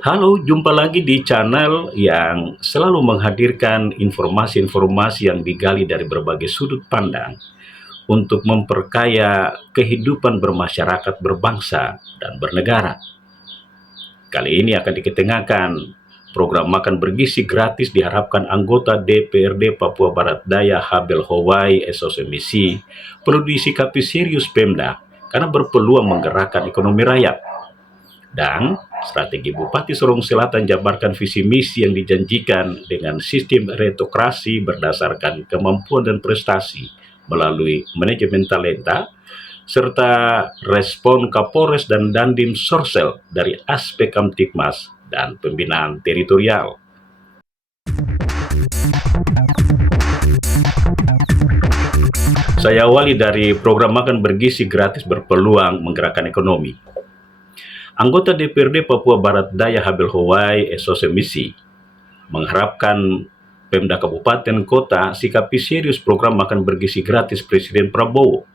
Halo, jumpa lagi di channel yang selalu menghadirkan informasi-informasi yang digali dari berbagai sudut pandang untuk memperkaya kehidupan bermasyarakat, berbangsa, dan bernegara. Kali ini akan diketengahkan program makan bergizi gratis diharapkan anggota DPRD Papua Barat Daya Habel Howai SOSMISI perlu disikapi serius Pemda karena berpeluang menggerakkan ekonomi rakyat. Dan strategi Bupati Sorong Selatan jabarkan visi misi yang dijanjikan dengan sistem meritokrasi berdasarkan kemampuan dan prestasi melalui manajemen talenta, serta respon Kapolres dan Dandim Sorsel dari aspek Kamtipmas dan pembinaan teritorial. Saya awali dari program makan bergizi gratis berpeluang menggerakkan ekonomi. Anggota DPRD Papua Barat Daya Habel Howai SOSMISI mengharapkan Pemda Kabupaten Kota sikapi serius program makan bergizi gratis Presiden Prabowo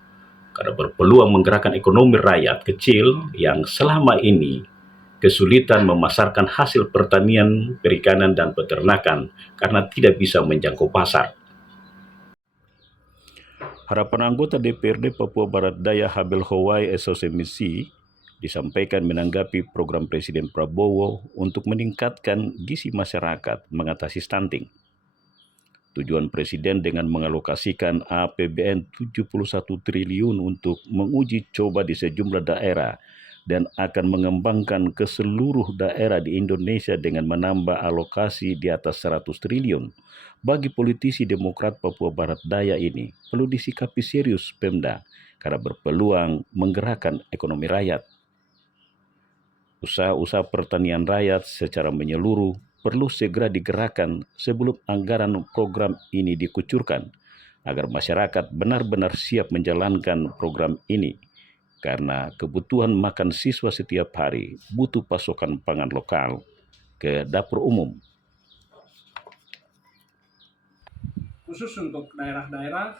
karena berpeluang menggerakkan ekonomi rakyat kecil yang selama ini kesulitan memasarkan hasil pertanian, perikanan, dan peternakan karena tidak bisa menjangkau pasar. Harapan anggota DPRD Papua Barat Daya Habel Howai SOSMISI disampaikan menanggapi program Presiden Prabowo untuk meningkatkan gizi masyarakat mengatasi stunting. Tujuan Presiden dengan mengalokasikan APBN 71 triliun untuk menguji coba di sejumlah daerah dan akan mengembangkan ke seluruh daerah di Indonesia dengan menambah alokasi di atas 100 triliun. Bagi politisi Demokrat Papua Barat Daya ini perlu disikapi serius Pemda karena berpeluang menggerakkan ekonomi rakyat. Usaha-usaha pertanian rakyat secara menyeluruh perlu segera digerakkan sebelum anggaran program ini dikucurkan agar masyarakat benar-benar siap menjalankan program ini karena kebutuhan makan siswa setiap hari butuh pasokan pangan lokal ke dapur umum. Khusus untuk daerah-daerah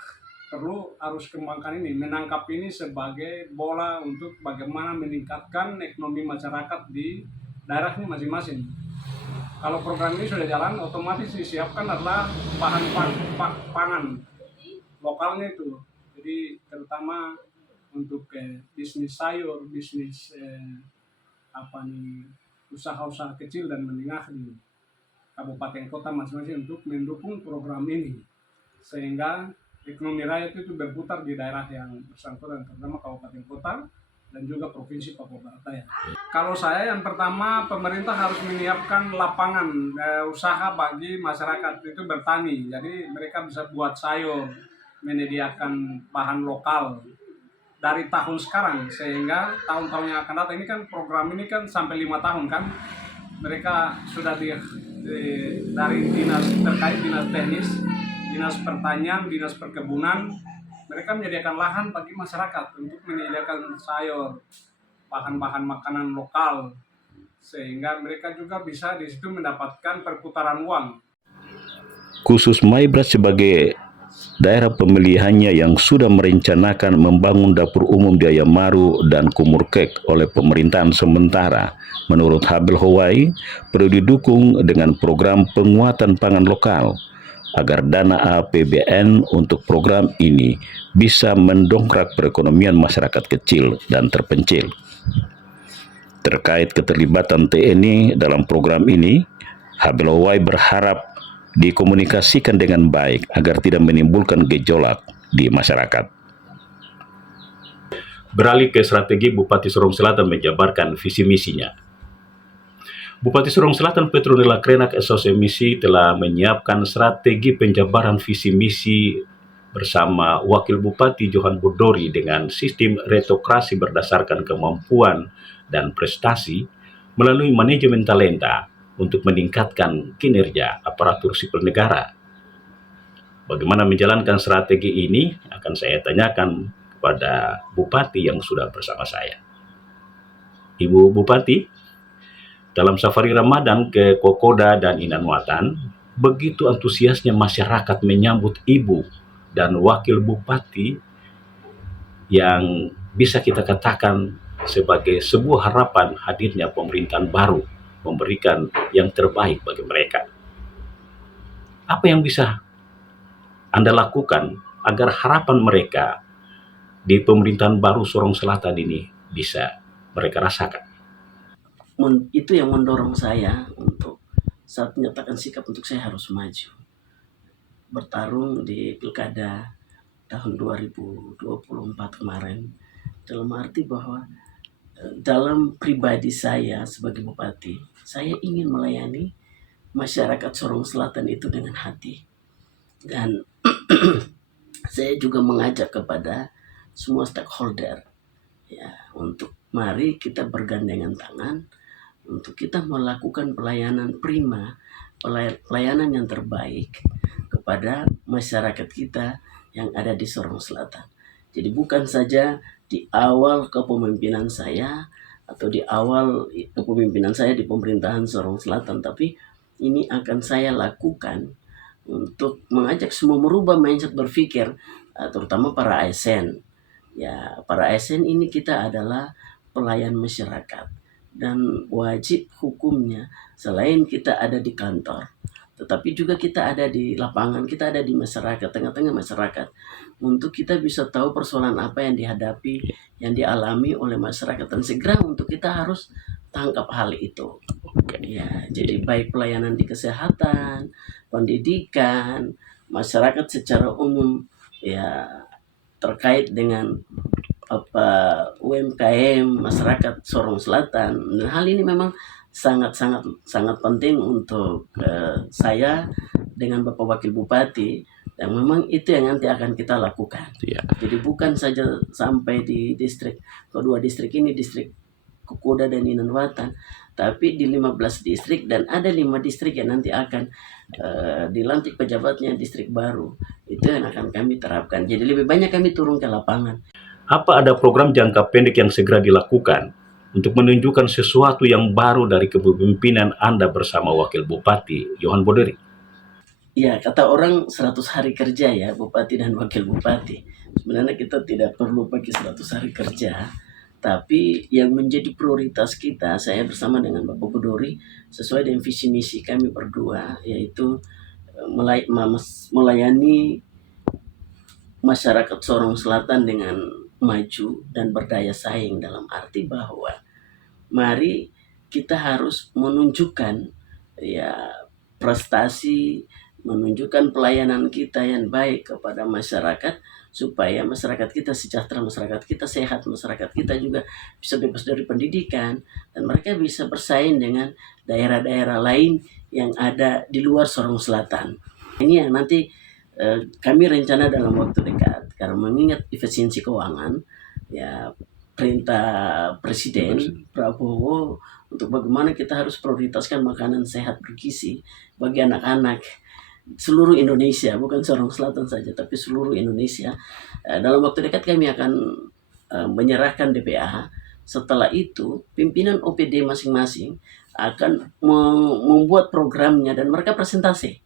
harus kembangkan ini, menangkap ini sebagai bola untuk bagaimana meningkatkan ekonomi masyarakat di daerahnya masing-masing. Kalau program ini sudah jalan, otomatis disiapkan adalah bahan pangan lokalnya itu. Jadi terutama untuk bisnis sayur, bisnis usaha-usaha kecil dan menengah di kabupaten kota masing-masing untuk mendukung program ini, sehingga ekonomi rakyat itu berputar di daerah yang bersangkutan, terutama kabupaten kota dan juga provinsi Papua Barat Daya. Kalau saya yang pertama, pemerintah harus menyiapkan lapangan usaha bagi masyarakat itu bertani. Jadi mereka bisa buat sayur, menyediakan bahan lokal dari tahun sekarang, sehingga tahun-tahun yang akan datang ini kan program ini kan sampai 5 tahun kan. Mereka sudah dari dinas terkait, dinas teknis, dinas pertanian, dinas perkebunan, mereka menyediakan lahan bagi masyarakat untuk menyediakan sayur, bahan-bahan makanan lokal, sehingga mereka juga bisa di situ mendapatkan perputaran uang. Khusus Maibrat sebagai daerah pemilihannya yang sudah merencanakan membangun dapur umum di Ayamaru dan Kumurkek oleh pemerintahan sementara, menurut Habel Howai perlu didukung dengan program penguatan pangan lokal agar dana APBN untuk program ini bisa mendongkrak perekonomian masyarakat kecil dan terpencil. Terkait keterlibatan TNI dalam program ini, Habel Howai berharap dikomunikasikan dengan baik agar tidak menimbulkan gejolak di masyarakat. Beralih ke strategi Bupati Sorong Selatan menjabarkan visi misinya. Bupati Sorong Selatan Petronella Krenak SOSMISI telah menyiapkan strategi penjabaran visi misi bersama Wakil Bupati Johan Bodori dengan sistem meritokrasi berdasarkan kemampuan dan prestasi melalui manajemen talenta untuk meningkatkan kinerja aparatur sipil negara. Bagaimana menjalankan strategi ini akan saya tanyakan kepada Bupati yang sudah bersama saya. Ibu Bupati, dalam safari Ramadan ke Kokoda dan Inanwatan, begitu antusiasnya masyarakat menyambut Ibu dan Wakil Bupati yang bisa kita katakan sebagai sebuah harapan hadirnya pemerintahan baru memberikan yang terbaik bagi mereka. Apa yang bisa Anda lakukan agar harapan mereka di pemerintahan baru Sorong Selatan ini bisa mereka rasakan? Itu yang mendorong saya untuk saat menyatakan sikap untuk saya harus maju bertarung di pilkada tahun 2024 kemarin, dalam arti bahwa dalam pribadi saya sebagai bupati, saya ingin melayani masyarakat Sorong Selatan itu dengan hati. Dan saya juga mengajak kepada semua stakeholder ya, untuk mari kita bergandengan tangan untuk kita melakukan pelayanan prima, pelayanan yang terbaik kepada masyarakat kita yang ada di Sorong Selatan. Jadi bukan saja di awal kepemimpinan saya atau di awal kepemimpinan saya di pemerintahan Sorong Selatan, tapi ini akan saya lakukan untuk mengajak semua merubah mindset berpikir, terutama para ASN. Ya, para ASN ini kita adalah pelayan masyarakat dan wajib hukumnya selain kita ada di kantor, tetapi juga kita ada di lapangan, kita ada di masyarakat, tengah-tengah masyarakat, untuk kita bisa tahu persoalan apa yang dihadapi, yang dialami oleh masyarakat, dan segera untuk kita harus tangkap hal itu. Ya, jadi baik pelayanan di kesehatan, pendidikan, masyarakat secara umum, ya terkait dengan UMKM masyarakat Sorong Selatan. Dan hal ini memang sangat penting untuk saya dengan Bapak Wakil Bupati, dan memang itu yang nanti akan kita lakukan. Jadi bukan saja sampai di kedua distrik ini, distrik Kukuda dan Inanwatan, tapi di 15 distrik, dan ada 5 distrik yang nanti akan dilantik pejabatnya distrik baru. Itu yang akan kami terapkan. Jadi lebih banyak kami turun ke lapangan. Apa ada program jangka pendek yang segera dilakukan untuk menunjukkan sesuatu yang baru dari kepemimpinan Anda bersama Wakil Bupati Johan Boderi? Ya, kata orang 100 hari kerja ya, Bupati dan Wakil Bupati. Sebenarnya kita tidak perlu pakai 100 hari kerja, tapi yang menjadi prioritas kita, saya bersama dengan Bapak Bodori, sesuai dengan visi misi kami berdua, yaitu melayani masyarakat Sorong Selatan dengan maju dan berdaya saing, dalam arti bahwa mari kita harus menunjukkan ya prestasi, menunjukkan pelayanan kita yang baik kepada masyarakat, supaya masyarakat kita sejahtera, masyarakat kita sehat, masyarakat kita juga bisa bebas dari pendidikan, dan mereka bisa bersaing dengan daerah-daerah lain yang ada di luar Sorong Selatan. Ini yang nanti kami rencana dalam waktu dekat, karena mengingat efisiensi keuangan, ya perintah Presiden Prabowo untuk bagaimana kita harus prioritaskan makanan sehat bergizi bagi anak-anak seluruh Indonesia, bukan Sorong Selatan saja, tapi seluruh Indonesia. Dalam waktu dekat kami akan menyerahkan DPA. Setelah itu, pimpinan OPD masing-masing akan membuat programnya dan mereka presentasi.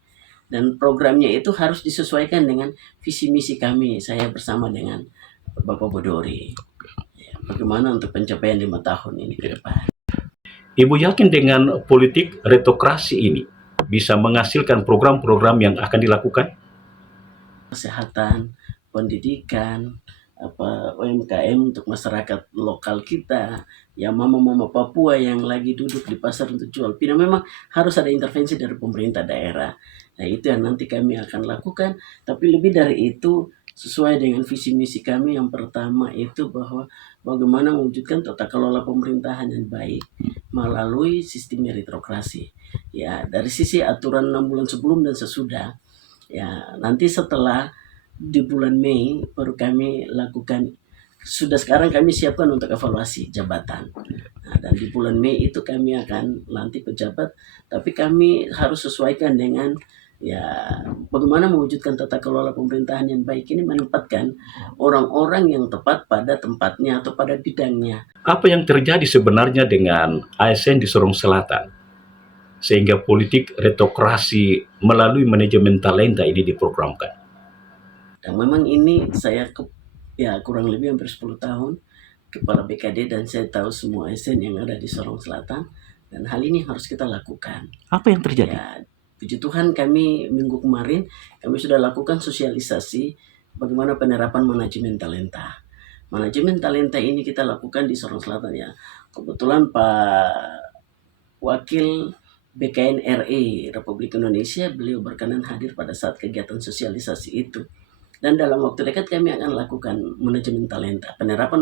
Dan programnya itu harus disesuaikan dengan visi misi kami, saya bersama dengan Bapak Bodori. Ya, bagaimana untuk pencapaian 5 tahun ini ke depan. Ibu yakin dengan politik retokrasi ini bisa menghasilkan program-program yang akan dilakukan? Kesehatan, pendidikan, UMKM untuk masyarakat lokal kita, ya mama-mama Papua yang lagi duduk di pasar untuk jual pinang, memang harus ada intervensi dari pemerintah daerah. Nah, itu yang nanti kami akan lakukan. Tapi lebih dari itu, sesuai dengan visi misi kami, yang pertama itu bahwa bagaimana mewujudkan tata kelola pemerintahan yang baik melalui sistem meritokrasi. Ya, dari sisi aturan 6 bulan sebelum dan sesudah, ya nanti setelah di bulan Mei baru kami lakukan, sudah sekarang kami siapkan untuk evaluasi jabatan. Nah, dan di bulan Mei itu kami akan lantik pejabat, tapi kami harus sesuaikan dengan ya bagaimana mewujudkan tata kelola pemerintahan yang baik ini, menempatkan orang-orang yang tepat pada tempatnya atau pada bidangnya. Apa yang terjadi sebenarnya dengan ASN di Sorong Selatan sehingga politik retokrasi melalui manajemen talenta ini diprogramkan? Dan memang ini saya kurang lebih hampir 10 tahun kepala BKD, dan saya tahu semua ASN yang ada di Sorong Selatan. Dan hal ini harus kita lakukan. Apa yang terjadi? Ya, puji Tuhan kami minggu kemarin kami sudah lakukan sosialisasi bagaimana penerapan manajemen talenta. Manajemen talenta ini kita lakukan di Sorong Selatan ya. Kebetulan Pak Wakil BKN RI Republik Indonesia, beliau berkenan hadir pada saat kegiatan sosialisasi itu. Dan dalam waktu dekat kami akan lakukan manajemen talenta, penerapan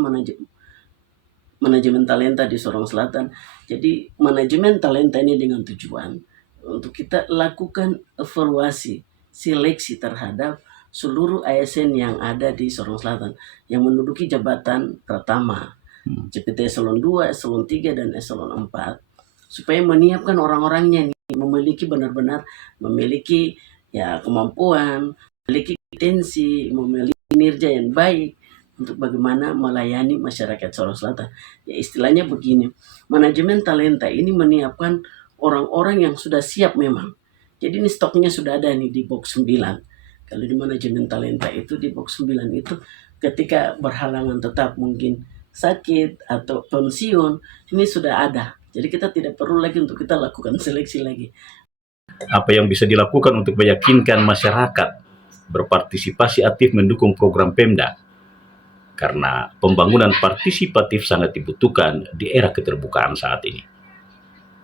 manajemen talenta di Sorong Selatan. Jadi manajemen talenta ini dengan tujuan untuk kita lakukan evaluasi, seleksi terhadap seluruh ASN yang ada di Sorong Selatan yang menduduki jabatan pertama, CPT Eselon 2, Eselon 3, dan Eselon 4, supaya menyiapkan orang-orangnya nih, benar-benar memiliki ya kemampuan, memiliki kompetensi, memiliki kinerja yang baik untuk bagaimana melayani masyarakat Sorong Selatan. Ya istilahnya begini, manajemen talenta ini menyiapkan orang-orang yang sudah siap memang. Jadi ini stoknya sudah ada nih di box 9. Kalau di manajemen talenta itu di box 9 itu ketika berhalangan tetap mungkin sakit atau pensiun, ini sudah ada. Jadi kita tidak perlu lagi untuk kita lakukan seleksi lagi. Apa yang bisa dilakukan untuk meyakinkan masyarakat berpartisipasi aktif mendukung program Pemda? Karena pembangunan partisipatif sangat dibutuhkan di era keterbukaan saat ini.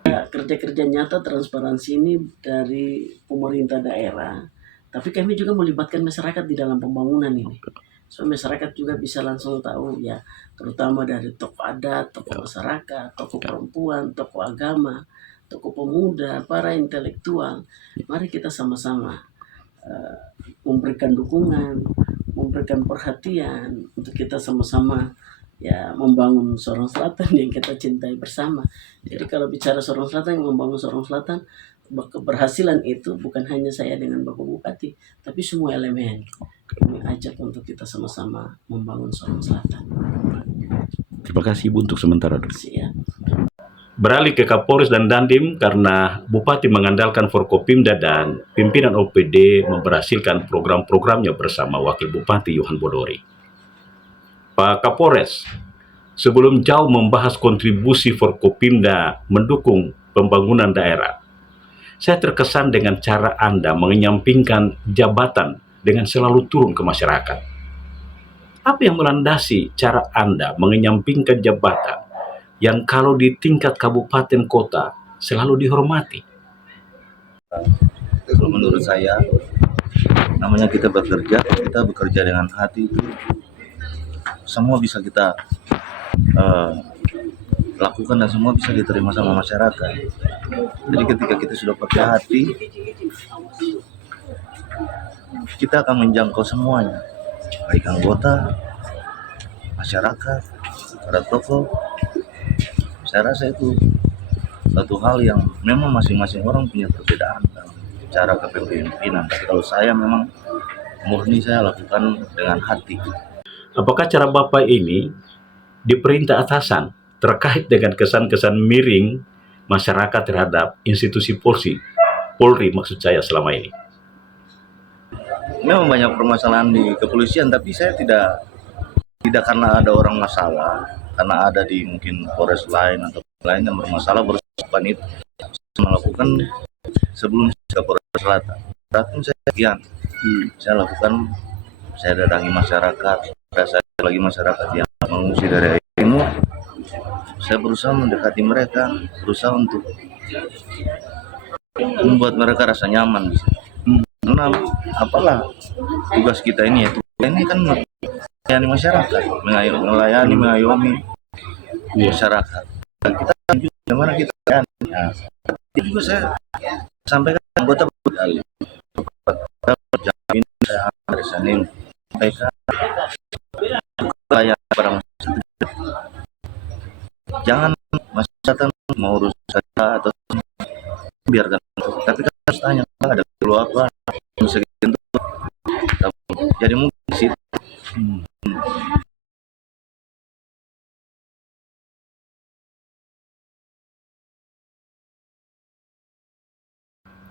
Kerja-kerja nyata transparansi ini dari pemerintah daerah, tapi kami juga melibatkan masyarakat di dalam pembangunan ini. So masyarakat juga bisa langsung tahu ya, terutama dari tokoh adat, tokoh masyarakat, tokoh perempuan, tokoh agama, tokoh pemuda, para intelektual. Mari kita sama-sama memberikan dukungan, memberikan perhatian untuk kita sama-sama ya membangun Sorong Selatan yang kita cintai bersama. Jadi kalau bicara Sorong Selatan, yang membangun Sorong Selatan, keberhasilan itu bukan hanya saya dengan Bapak Bupati, tapi semua elemen. Kami ajak untuk kita sama-sama membangun Sorong Selatan. Terima kasih Ibu untuk sementara dulu. Siap. Beralih ke Kapolres dan Dandim karena Bupati mengandalkan Forkopimda dan pimpinan OPD memberhasilkan program-programnya bersama Wakil Bupati Yohan Bodori. Pak Kapolres, sebelum jauh membahas kontribusi Forkopimda mendukung pembangunan daerah, saya terkesan dengan cara Anda menyampingkan jabatan dengan selalu turun ke masyarakat. Apa yang melandasi cara Anda menyampingkan jabatan yang kalau di tingkat kabupaten kota selalu dihormati? Kalau menurut saya, namanya kita bekerja dengan hati itu semua bisa kita lakukan dan semua bisa diterima sama masyarakat. Jadi ketika kita sudah pakai hati, kita akan menjangkau semuanya, baik anggota, masyarakat, para tokoh. Saya rasa itu satu hal yang memang masing-masing orang punya perbedaan dalam cara kepemimpinan. Tapi kalau saya memang murni saya lakukan dengan hati. Apakah cara Bapak ini diperintah atasan terkait dengan kesan-kesan miring masyarakat terhadap institusi Polri maksud saya selama ini? Memang banyak permasalahan di kepolisian, tapi saya tidak karena ada orang masalah, karena ada di mungkin Polres lain atau lain yang bermasalah berusaha itu saya melakukan sebelum saya ke Polres Selatan. Tapi saya sekian, saya lakukan, saya datangi masyarakat, saya lagi masyarakat yang mengungsi dari timur, saya berusaha mendekati mereka, berusaha untuk membuat mereka rasa nyaman. Karena apalah tugas kita ini, yaitu ini kan melayani masyarakat, mengayomi masyarakat. Dan kita juga bagaimana kita kan, ya, itu juga saya sampaikan anggota berkali. Jamin saya dari Senin sampaikan layak pada masyarakat. Jangan masyarakat mau urus saja atau biarkan, tapi kan harus tanya ada perlu apa, segitu. Jadi mungkin di situ.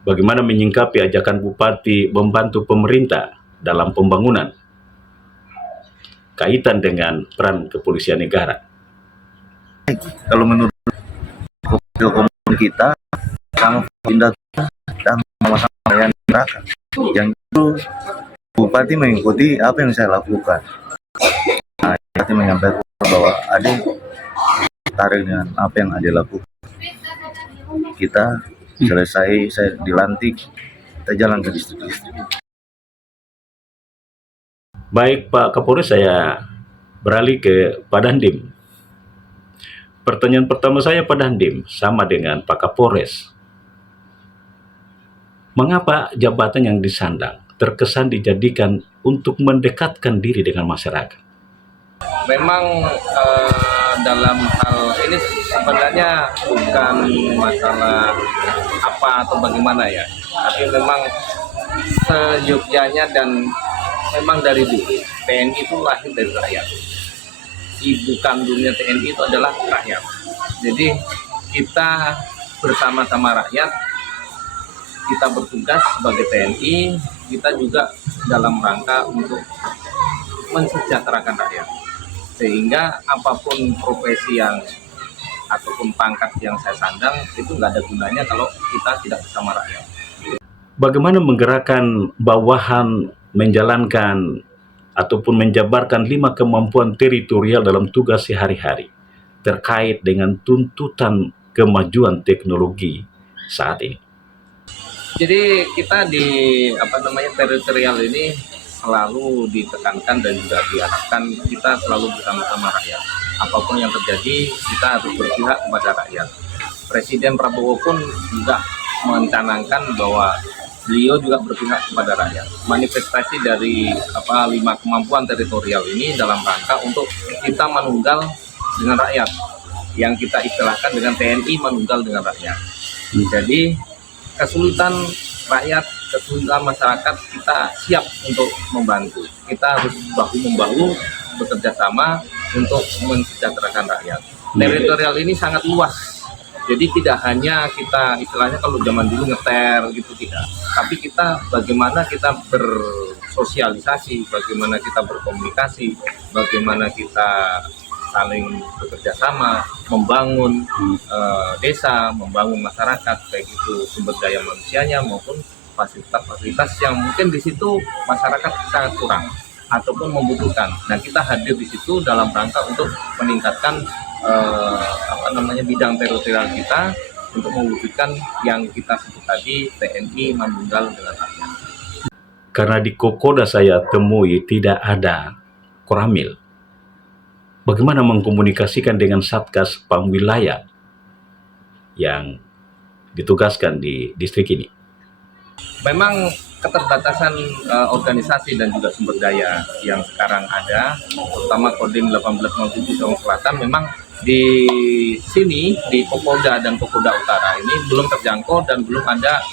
Bagaimana menyingkapi ajakan Bupati membantu pemerintah dalam pembangunan kaitan dengan peran kepolisian negara? Kalau menurut komunikasi kita sama pindah dan sama-sama melayani masyarakat. Yang itu Bupati mengikuti apa yang saya lakukan. Nah, Bupati menyampaikan bahwa Ade tarik dengan apa yang Ade lakukan. Kita selesai, saya dilantik, kita jalan ke distrik-distrik. Baik Pak Kapolres, saya beralih ke Pak Dandim. Pertanyaan pertama saya Pak Dandim sama dengan Pak Kapolres. Mengapa jabatan yang disandang terkesan dijadikan untuk mendekatkan diri dengan masyarakat? Memang dalam hal ini sebenarnya bukan masalah apa atau bagaimana ya, tapi memang seyogyanya dan memang dari dulu TNI itu lahir dari rakyat. Ibu kandungnya TNI itu adalah rakyat. Jadi kita bersama-sama rakyat, kita bertugas sebagai TNI, kita juga dalam rangka untuk mensejahterakan rakyat. Sehingga apapun profesi yang ataupun pangkat yang saya sandang itu nggak ada gunanya kalau kita tidak bersama rakyat. Bagaimana menggerakkan bawahan menjalankan ataupun menjabarkan 5 kemampuan teritorial dalam tugas sehari-hari terkait dengan tuntutan kemajuan teknologi saat ini? Jadi kita di teritorial ini selalu ditekankan dan juga diarahkan kita selalu bersama-sama rakyat. Apapun yang terjadi kita harus berpihak kepada rakyat. Presiden Prabowo pun juga mencanangkan bahwa beliau juga berpihak kepada rakyat. Manifestasi dari 5 kemampuan teritorial ini dalam rangka untuk kita manunggal dengan rakyat, yang kita istilahkan dengan TNI manunggal dengan rakyat. Jadi kesulitan rakyat, kesulitan masyarakat, kita siap untuk membantu. Kita harus bahu-membahu bekerja sama untuk mensejahterakan rakyat. Teritorial ini sangat luas. Jadi tidak hanya kita istilahnya kalau zaman dulu ngeter gitu, tidak. Tapi kita bagaimana kita bersosialisasi, bagaimana kita berkomunikasi, bagaimana kita saling bekerja sama, membangun desa, membangun masyarakat, baik itu sumber daya manusianya maupun fasilitas-fasilitas yang mungkin di situ masyarakat sangat kurang ataupun membutuhkan. Nah, kita hadir di situ dalam rangka untuk meningkatkan bidang teritorial kita untuk mewujudkan yang kita sebut tadi TNI manunggal dengan rakyat. Karena di Kokoda saya temui tidak ada Koramil. Bagaimana mengkomunikasikan dengan Satgas PAM wilayah yang ditugaskan di distrik ini? Memang keterbatasan organisasi dan juga sumber daya yang sekarang ada, terutama Kodim 1807 Sorong Selatan, memang di sini di Kokoda dan Kokoda Utara ini belum terjangkau dan belum ada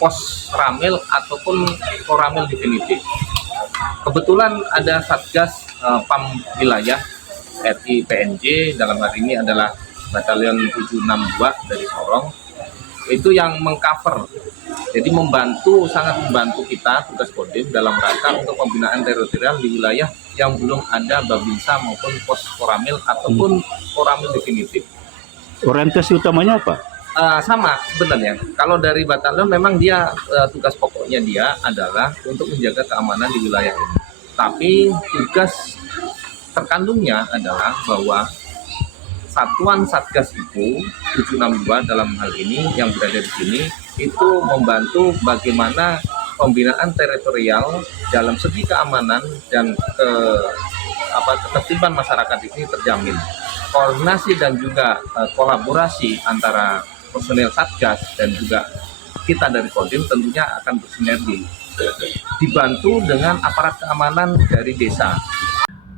pos ramil ataupun koramil definitif. Kebetulan ada Satgas PAM wilayah RI PNJ, dalam hari ini adalah Batalion 762 dari Sorong, itu yang mengcover. Jadi sangat membantu kita tugas Kodim dalam rangka untuk pembinaan teritorial di wilayah yang belum ada babinsa maupun pos koramil ataupun koramil definitif. Orientasi utamanya apa? Sama sebenarnya. Kalau dari batalion memang dia tugas pokoknya dia adalah untuk menjaga keamanan di wilayah ini. Tapi tugas terkandungnya adalah bahwa satuan Satgas itu 762 dalam hal ini yang berada di sini itu membantu bagaimana pembinaan teritorial dalam segi keamanan dan ketertiban masyarakat ini terjamin. Koordinasi dan juga kolaborasi antara personel Satgas dan juga kita dari Kodim tentunya akan bersinergi, dibantu dengan aparat keamanan dari desa.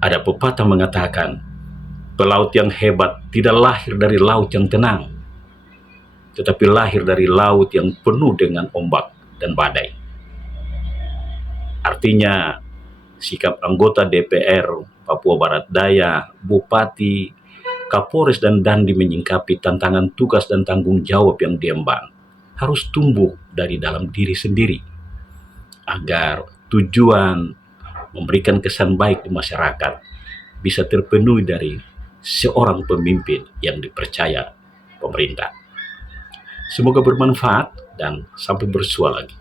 Ada pepatah mengatakan, pelaut yang hebat tidak lahir dari laut yang tenang, tetapi lahir dari laut yang penuh dengan ombak dan badai. Artinya, sikap anggota DPR Papua Barat Daya, Bupati, Kapolres dan Dandim menyingkapi tantangan tugas dan tanggung jawab yang diemban harus tumbuh dari dalam diri sendiri agar tujuan memberikan kesan baik di masyarakat bisa terpenuhi dari seorang pemimpin yang dipercaya pemerintah. Semoga bermanfaat dan sampai bersua lagi.